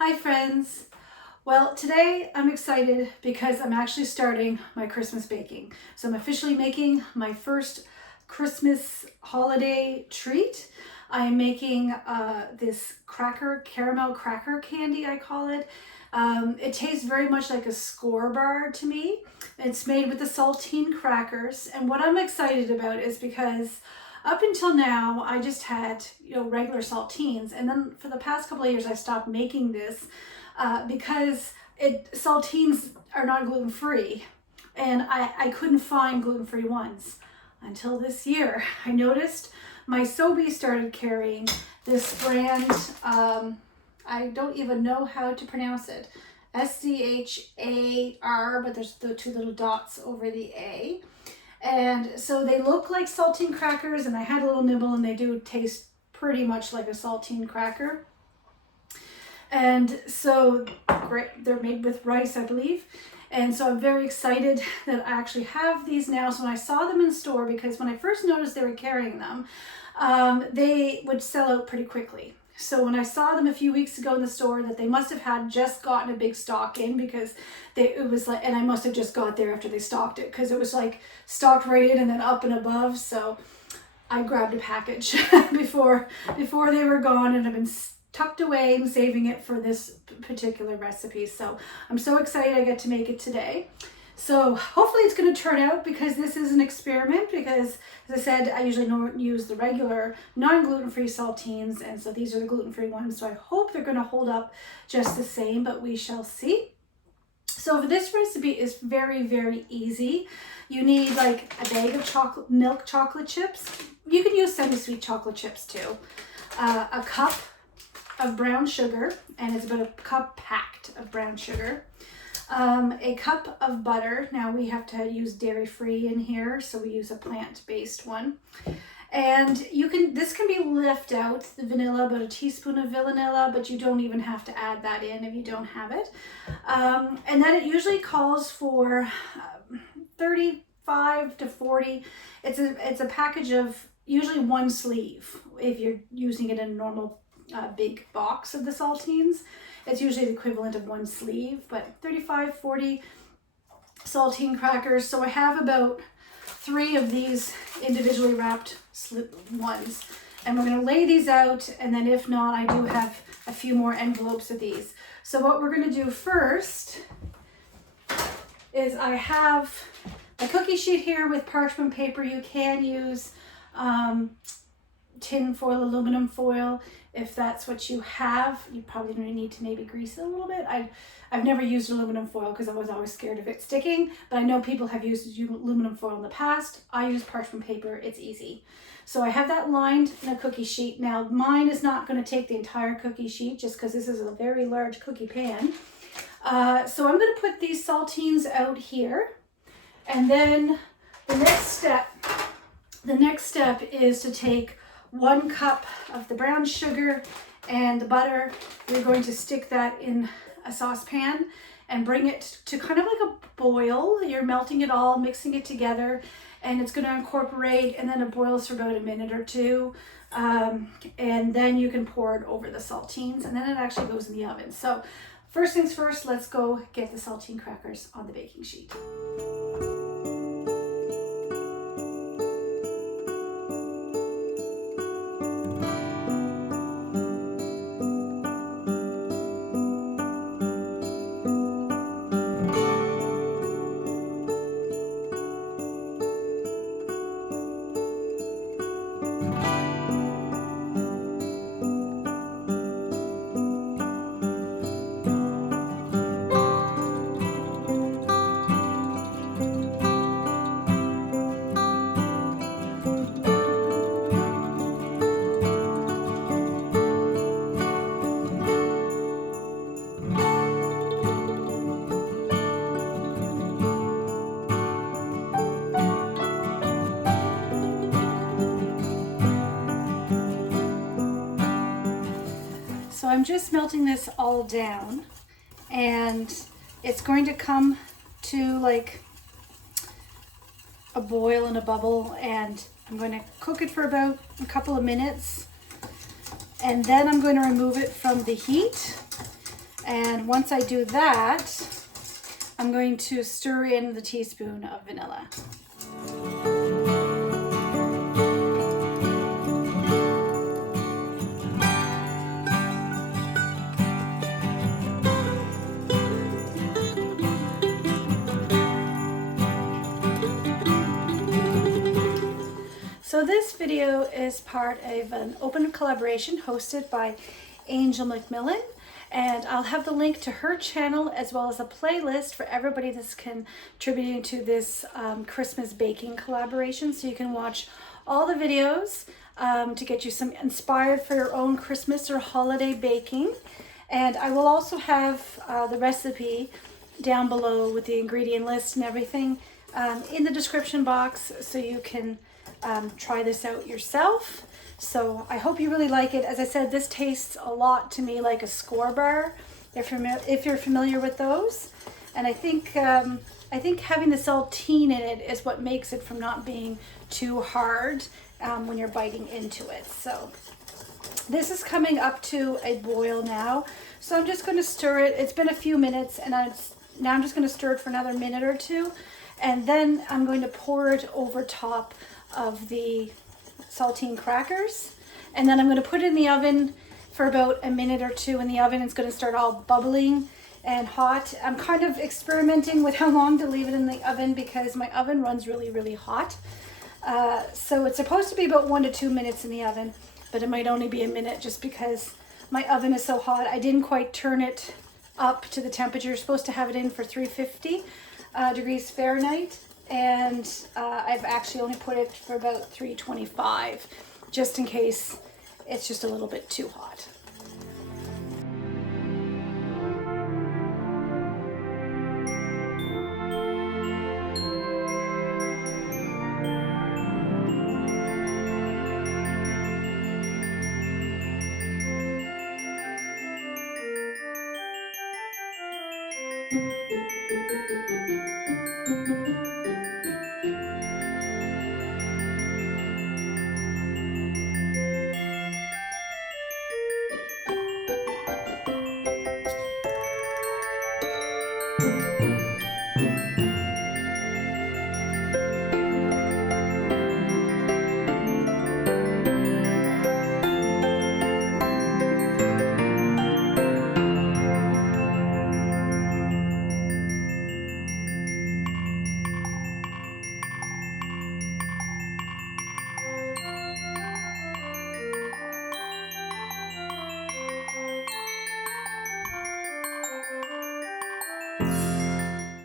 Hi friends! Well, today I'm excited because I'm actually starting my Christmas baking. So I'm officially making my first Christmas holiday treat. I'm making this caramel cracker candy, I call it. It tastes very much like a score bar to me. It's made with the saltine crackers, and what I'm excited about is because up until now I just had regular saltines, and then for the past couple of years I stopped making this because saltines are not gluten-free, and I couldn't find gluten-free ones until this year. I noticed my Sobe started carrying this brand. I don't even know how to pronounce it. SCHAR, but there's the two little dots over the A. And so they look like saltine crackers, and I had a little nibble, and they do taste pretty much like a saltine cracker. And so great, they're made with rice, I believe. And so I'm very excited that I actually have these now. So when I saw them in store, because when I first noticed they were carrying them, they would sell out pretty quickly. So when I saw them a few weeks ago in the store, that they must have had just gotten a big stock in, because it was like, and I must have just got there after they stocked it, because it was like stocked right in and then up and above. So I grabbed a package before they were gone, and I've been tucked away and saving it for this particular recipe. So I'm so excited I get to make it today. So hopefully it's going to turn out, because this is an experiment, because as I said, I usually use the regular non-gluten-free saltines, and so these are the gluten-free ones. So I hope they're going to hold up just the same, but we shall see. So this recipe is very, very easy. You need like a bag of milk chocolate chips. You can use semi-sweet chocolate chips too. A cup of brown sugar, and it's about a cup packed of brown sugar. A cup of butter. Now we have to use dairy-free in here, so we use a plant-based one. And this can be left out, the vanilla, about a teaspoon of vanilla, but you don't even have to add that in if you don't have it. And then it usually calls for 35 to 40. It's a package of usually one sleeve if you're using it in a normal big box of the saltines. It's usually the equivalent of one sleeve, but 35, 40 saltine crackers. So I have about 3 of these individually wrapped ones, and we're going to lay these out, and then if not, I do have a few more envelopes of these. So what we're going to do first is I have a cookie sheet here with parchment paper. You can use tin foil, aluminum foil, if that's what you have. You probably need to maybe grease it a little bit. I've never used aluminum foil because I was always scared of it sticking, but I know people have used aluminum foil in the past. I use parchment paper, it's easy. So I have that lined in a cookie sheet. Now mine is not going to take the entire cookie sheet, just because this is a very large cookie pan. So I'm going to put these saltines out here, and then the next step is to take 1 cup of the brown sugar and the butter. We're going to stick that in a saucepan and bring it to kind of like a boil. You're melting it all, mixing it together, and it's going to incorporate, and then it boils for about a minute or two. And then you can pour it over the saltines, and then it actually goes in the oven. So first things first, let's go get the saltine crackers on the baking sheet. So I'm just melting this all down, and it's going to come to like a boil and a bubble, and I'm going to cook it for about a couple of minutes, and then I'm going to remove it from the heat, And once I do that, I'm going to stir in the teaspoon of vanilla. So this video is part of an open collaboration hosted by Angel McMillan, and I'll have the link to her channel as well as a playlist for everybody that's contributing to this Christmas baking collaboration, so you can watch all the videos to get you some inspired for your own Christmas or holiday baking. And I will also have the recipe down below with the ingredient list and everything in the description box, so you can try this out yourself. So I hope you really like it. As I said, this tastes a lot to me like a score bar, if you're familiar with those. And I think having the saltine in it is what makes it from not being too hard when you're biting into it. So this is coming up to a boil now. So I'm just going to stir it. It's been a few minutes, and now I'm just going to stir it for another minute or two. And then I'm going to pour it over top of the saltine crackers, and then I'm going to put it in the oven for about a minute or two in the oven. It's going to start all bubbling and hot. I'm kind of experimenting with how long to leave it in the oven because my oven runs really hot. So it's supposed to be about 1 to 2 minutes in the oven, but it might only be a minute just because my oven is so hot. I didn't quite turn it up to the temperature. You're supposed to have it in for 350 degrees Fahrenheit. And I've actually only put it for about 325, just in case it's just a little bit too hot.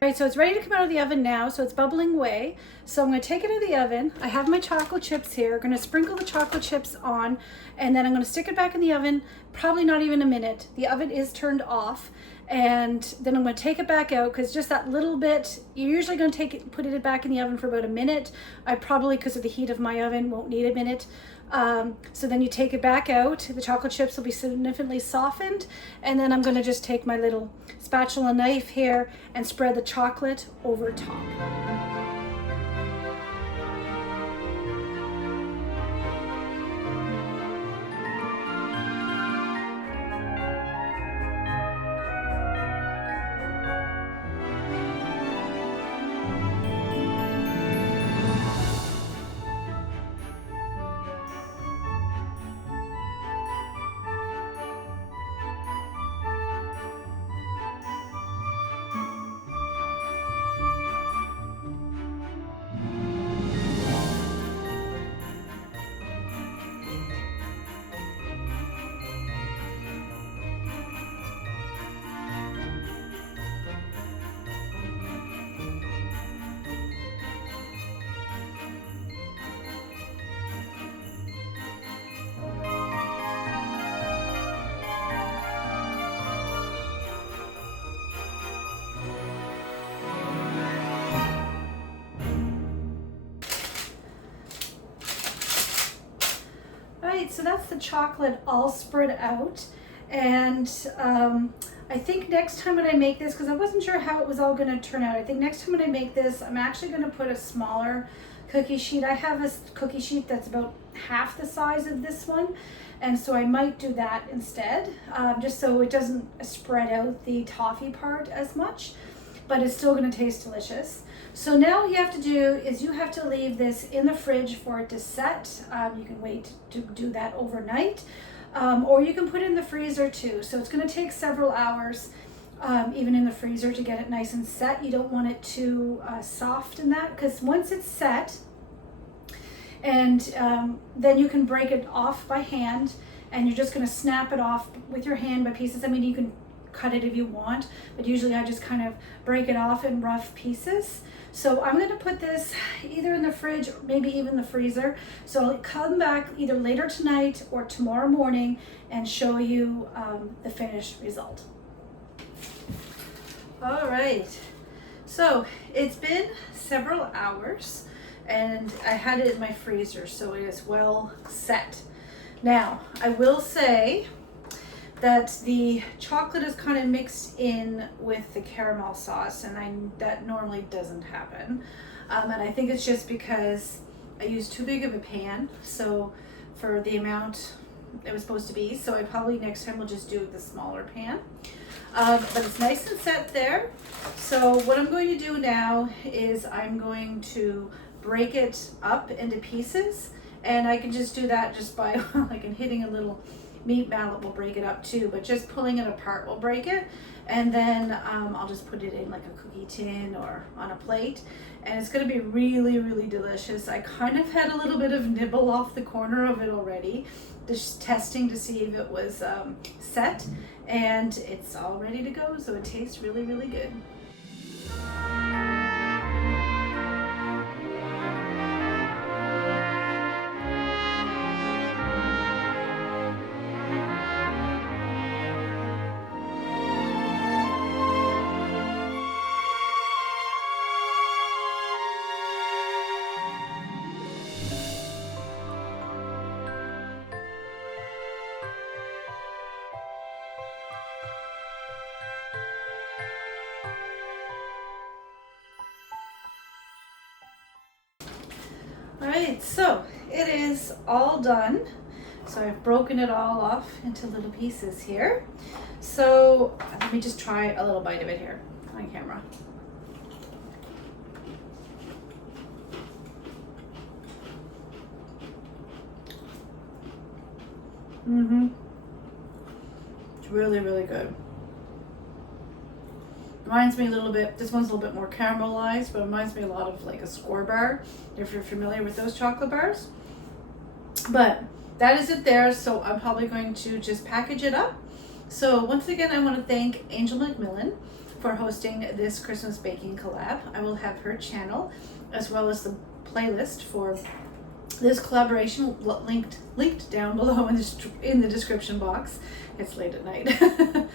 All right, so it's ready to come out of the oven now, so it's bubbling away. So I'm going to take it out of the oven. I have my chocolate chips here. I'm going to sprinkle the chocolate chips on, and then I'm going to stick it back in the oven, probably not even a minute. The oven is turned off, and then I'm going to take it back out because just that little bit, you're usually going to put it back in the oven for about a minute. I probably, because of the heat of my oven, won't need a minute. So then you take it back out. The chocolate chips will be significantly softened, and then I'm going to just take my little spatula knife here and spread the chocolate over top. So that's the chocolate all spread out, and I think next time when I make this, because I wasn't sure how it was all going to turn out, I think next time when I make this, I'm actually going to put a smaller cookie sheet. I have a cookie sheet that's about half the size of this one, and so I might do that instead, just so it doesn't spread out the toffee part as much, but it's still going to taste delicious. So now what you have to do is you have to leave this in the fridge for it to set. You can wait to do that overnight, or you can put it in the freezer too. So it's going to take several hours, even in the freezer, to get it nice and set. You don't want it too soft in that, because once it's set, and then you can break it off by hand, and you're just going to snap it off with your hand by pieces. I mean, you can cut it if you want, but usually I just kind of break it off in rough pieces. So I'm going to put this either in the fridge or maybe even the freezer. So I'll come back either later tonight or tomorrow morning and show you the finished result. All right, so it's been several hours and I had it in my freezer, so it is well set. Now, I will say that the chocolate is kind of mixed in with the caramel sauce, and that normally doesn't happen. And I think it's just because I used too big of a pan, so for the amount it was supposed to be, so I probably next time will just do the smaller pan. But it's nice and set there. So what I'm going to do now is I'm going to break it up into pieces, and I can just do that just by like hitting a little meat mallet will break it up too, but just pulling it apart will break it. And then I'll just put it in like a cookie tin or on a plate, and it's going to be really, really delicious. I kind of had a little bit of nibble off the corner of it already, just testing to see if it was set, and it's all ready to go, so it tastes really, really good. Alright, so it is all done. So I've broken it all off into little pieces here. So let me just try a little bite of it here on camera. It's really, really good. Reminds me a little bit, this one's a little bit more caramelized, but it reminds me a lot of like a Score bar, if you're familiar with those chocolate bars. But that is it there, so I'm probably going to just package it up. So once again, I want to thank Angel McMillan for hosting this Christmas baking collab. I will have her channel as well as the playlist for this collaboration linked down below in the description box. It's late at night.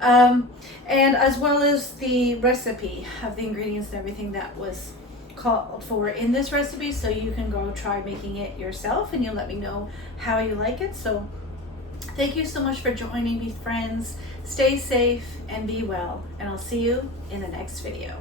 And as well as the recipe of the ingredients and everything that was called for in this recipe, so you can go try making it yourself and you'll let me know how you like it. So thank you so much for joining me, friends. Stay safe and be well, and I'll see you in the next video.